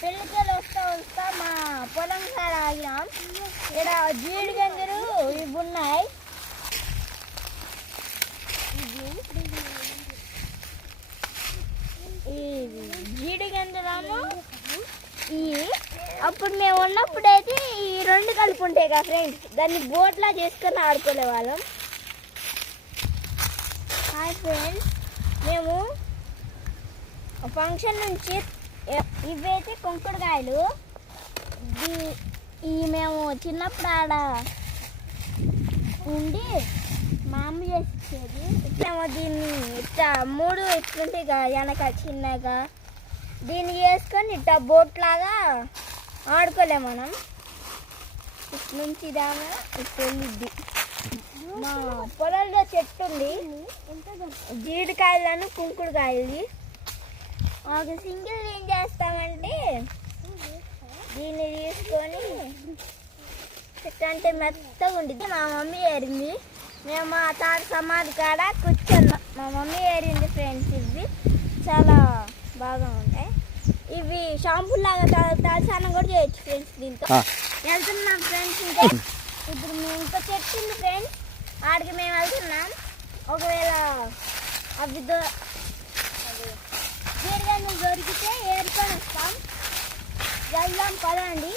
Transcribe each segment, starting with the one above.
పెళ్ళికెళ్ళి వస్తా మా పొలం కాడ ఆగినాం. ఇక్కడ జీడి గంజలు ఇవి ఉన్నాయి. ఈ జీడి గంజలను అప్పుడు మేము ఉన్నప్పుడైతే ఈ రెండు కలిపి ఉంటాయి కదా ఫ్రెండ్స్, దాన్ని బోట్లా చేసుకొని ఆడుకునే వాళ్ళం. హాయ్ ఫ్రెండ్స్, మేము ఫంక్షన్ నుంచి ఇవైతే కుంకుడుకాయలు. ఇవి మేము చిన్నప్పుడు ఆడ ఉండి మా అమ్మ చేసేది. ఇట్లేమో దీన్ని ఇట్లా మూడు ఇట్లుంటాయి కదా వెనక చిన్నగా, దీన్ని చేసుకొని ఇట్లా బోట్ లాగా ఆడుకోలేము మనం. ఇట్నుంచి దాకా ఇట్లా వెళ్ళిద్ది. మా పొలంలో చెట్టు ఉంది, జీడికాయలను కుంకుడుకాయలు. ఒక సింగిల్ ఏం చేస్తామంటే దీన్ని తీసుకొని చెట్టు అంటే మెత్తగా ఉండిద్ది. మా మమ్మీ ఏరింది, మేము మా తాత సమాధి కాడ కూర్చున్నాం. మా మమ్మీ ఏరింది ఫ్రెండ్స్. ఇవి చాలా బాగా ఉంటాయి. ఇవి షాంపూ లాగా తలస్నానం కూడా చేయొచ్చు ఫ్రెండ్స్. దీంతో వెళ్తున్నాం ఫ్రెండ్స్. ఇప్పుడు మేము ఇంకో చెట్టు ఉంది ఫ్రెండ్స్, ఆడికి మేము వెళ్తున్నాం. ఒకవేళ అవి జీడికాయలు దొరికితే ఏరుకొని వస్తాం. వెళ్దాం పదండి.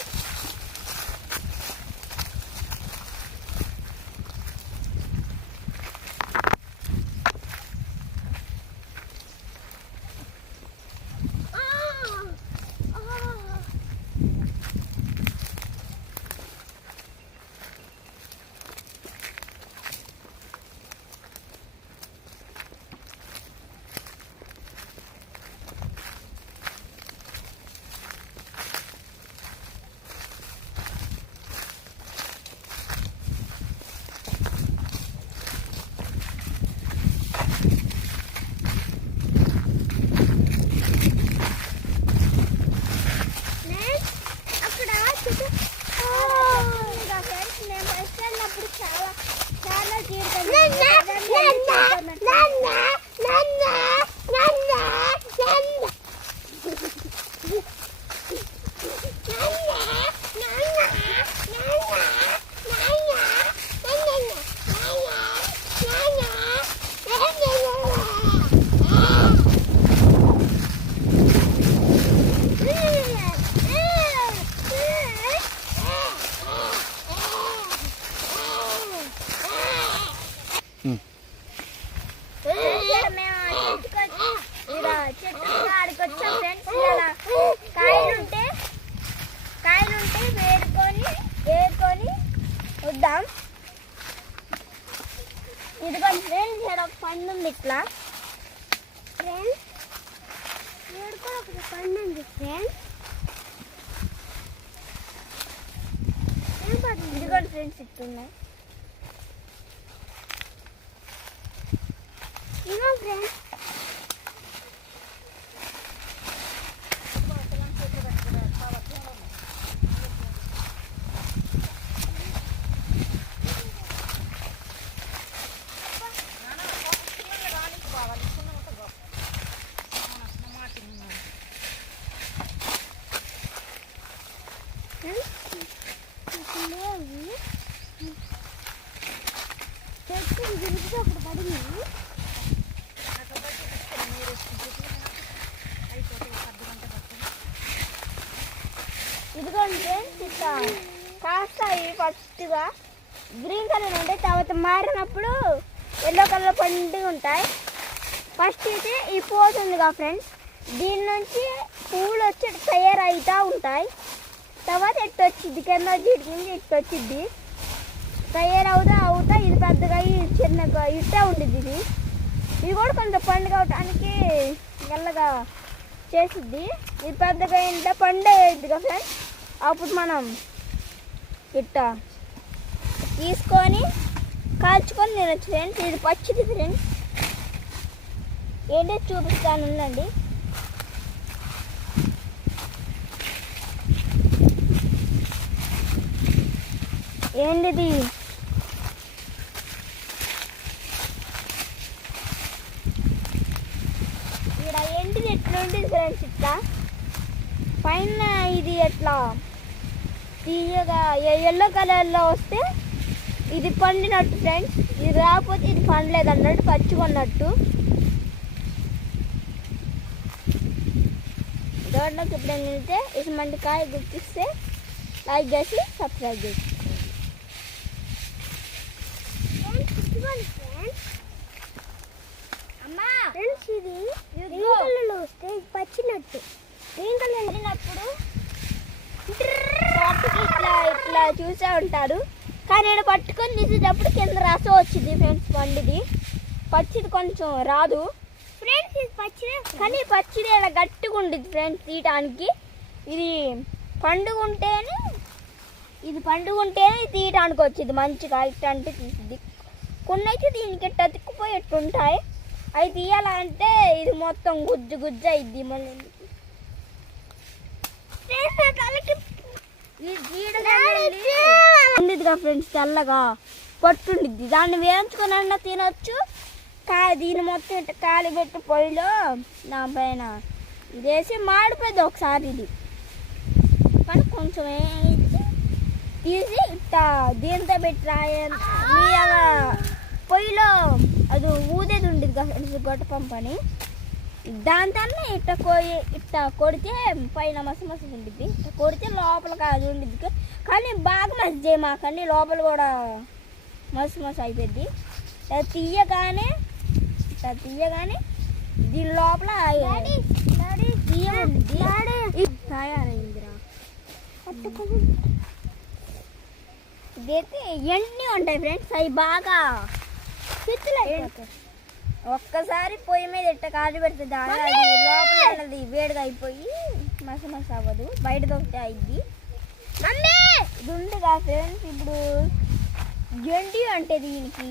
కాయలుంటే వేరుకొని వద్దాం. ఇదిగోండి ఫ్రెండ్స్, ఇక్కడ ఒక పండు ఉంది. ఇట్లా ఫ్రెండ్స్ కూడా ఒక పండు ఉంది ఫ్రెండ్స్. ఇదిగోండి ఫ్రెండ్స్, ఇస్తున్నాయి. ఇదిగో ఫ్రెండ్స్, అప్పుడు పడింది. ఇదిగోండి ఫ్రెండ్స్, ఇట్లా కాస్తాయి. ఫస్ట్గా గ్రీన్ కలర్ ఉంటాయి, తర్వాత మారినప్పుడు ఎల్లో కలర్ పండుగ ఉంటాయి. ఫస్ట్ అయితే ఈ పోతుంది కదా ఫ్రెండ్స్, దీని నుంచి పువ్వులు వచ్చి తయారవుతూ ఉంటాయి. తర్వాత ఎట్టు వచ్చింది కింద జీడి కింద ఇట్టు వచ్చింది తయారవుతా ఇది పెద్దగా చిన్నగా ఇట్టే ఉండిద్ది. ఇది కూడా కొంచెం పండుగ అవటానికి మెల్లగా చేసిద్ది. ఇది పెద్దగా ఇంట్లో పండుగ అయింది కదా ఫ్రెండ్స్, అప్పుడు మనం ఇట్ట తీసుకొని కాల్చుకొని తినొచ్చు ఫ్రెండ్స్. ఇది పచ్చిది ఫ్రెండ్స్, ఏంటో చూపిస్తాను ఉండండి. ఏంటిది ఇక్కడ ఏంటిది ఎట్లా ఉంటుంది ఫ్రెండ్స్. ఇట్లా పైన ఇది ఎట్లా తీయగా ఎల్లో కలర్లో వస్తే ఇది పండినట్టు ఫ్రెండ్స్, ఇది రాకపోతే ఇది పండలేదు అన్నట్టు, పచ్చికొన్నట్టు. దోడ్లోకి ఎప్పుడైనా వెళ్తే ఇటువంటి కాయ గుర్తిస్తే లైక్ చేసి సబ్స్క్రైబ్ చేసి అమ్మా ఫ్రెండ్స్, ఇది గ్రీన్ కలర్లో వస్తే పచ్చినట్టు. గ్రీన్ కలర్ వెళ్ళినప్పుడు ఇట్లా ఇట్లా చూసే ఉంటారు, కానీ నేను పట్టుకొని తీసేటప్పుడు కింద రసం వచ్చింది ఫ్రెండ్స్. పండుది పచ్చిది కొంచెం రాదు ఫ్రెండ్స్, ఇది పచ్చిదే కానీ పచ్చిది ఇలా గట్టిగా ఉంటుంది ఫ్రెండ్స్ తీయటానికి. ఇది పండుగుంటేనే తీయటానికి వచ్చింది మంచిగా. ఇట్లా అంటే తీసిద్ది. కొన్ని అయితే దీనికి అతుక్కుపోయేట్టు ఉంటాయి, అవి తీయాలంటే ఇది మొత్తం గుజ్జు గుజ్జు అయింది. మళ్ళీ ఉండిద్దిగా ఫ్రెండ్స్, తెల్లగా పట్టుండిద్ది. దాన్ని వేయించుకొని అన్నా తినొచ్చు. దీన్ని మొత్తం ఇట్లా కాలి పెట్టి పొయ్యిలో నా పైన ఇదేసి మాడిపోయింది ఒకసారి. ఇది కానీ కొంచెం తీసి ఇట్లా దీంతో పెట్టి రాయగా పొయ్యిలో అది ఊదేది ఉండేది కదా గొట్ట పంపు అని, దాంతో ఇట్లా కొడితే పైన మసి మసి ఉండిద్ది. ఇట్లా కొడితే లోపల అది ఉండిద్ది, కానీ బాగా మసి చేయమాకండి, లోపల కూడా మసి మసి అయిపోద్ది. తీయగానే దీని లోపల తయారైందిరా. ఇదైతే ఎన్ని ఉంటాయి ఫ్రెండ్స్, అవి బాగా ఒక్కసారి పొయ్యి మీద ఇట్ట కాలు పెడుతుంది, అది లోపల ఉన్నది వేడిగా అయిపోయి మసి మసి అవ్వదు, బయట దొరికితే అయింది. ఇది ఉందిగా ఫ్రెండ్స్, ఇప్పుడు గండి అంటే దీనికి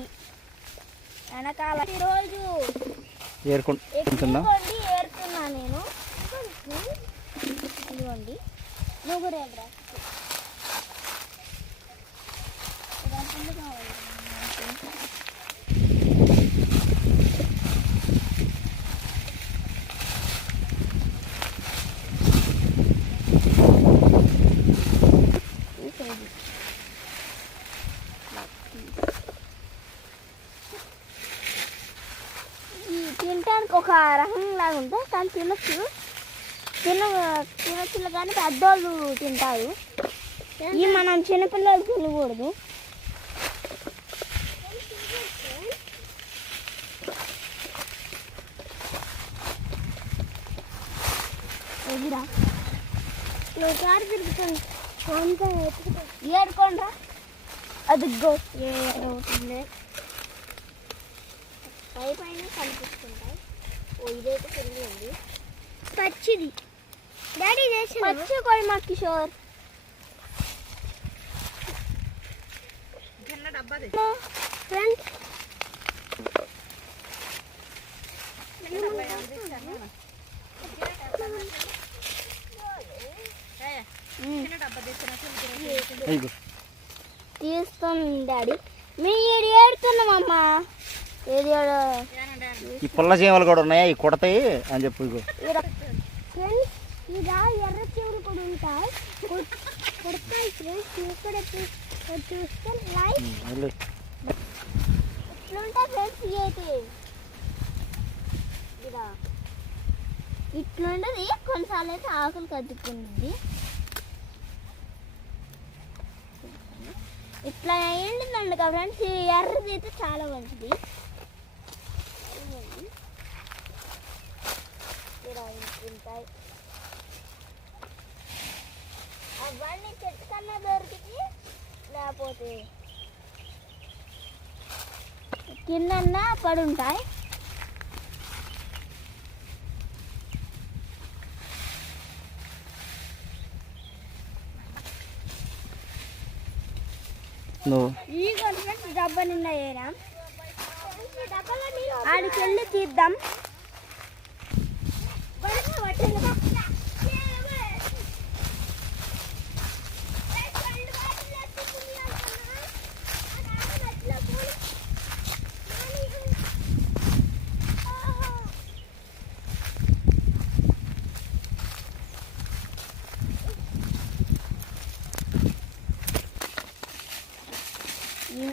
వెనకాల ఈరోజు ఏరుతున్నా నేను. ఇదిగోండి నువ్వు కూడా రా. తినటానికి ఒక రకంలాగా ఉంటుంది, కానీ తినొచ్చు కానీ పెద్దోళ్ళు తింటారు. ఈ మనం చిన్నపిల్లలు తినకూడదు. ఎదురా ఒకసారి తిరుగుతుంది ఏడుకోండ్రా. అదిగో ఏడవుతుంది పైన కనిపిస్తుంటాయి. ఓ ఇదైతే పెరిగి ఉంది పచ్చిది. డాడీ చేసి పచ్చి కోయి మా కిషోర్ ఫ్రెండ్స్. తీస్తాను డాడీ, మీరు ఏడుతున్నామమ్మా. ఈ పుల్ల చీమలు కూడా ఉన్నాయా, ఈ కుడతాయి అని చెప్పు. ఇలా ఎర్ర చీమలు కూడా ఉంటాయి, కుడతాయి ఫ్రెండ్స్. ఇక్కడ చూస్తే లైట్ ఇట్లుంటాయి ఫ్రెండ్స్. అయితే ఇలా ఇట్లుంటది, కొన్నిసార్లు అయితే ఆకులు కదుక్కుంటుంది. ఇట్లా అయ్యిందండి కదా ఫ్రెండ్స్. ఈ ఎర్రది అయితే చాలా మంచిది. ఉంటాయి అవన్నీ చెట్టు కన్నా దొరికి, లేకపోతే కిందన్నా పడి ఉంటాయి. ఈ డబ్బా నిన్న ఏరా, ఆడికి వెళ్ళి తీద్దాం.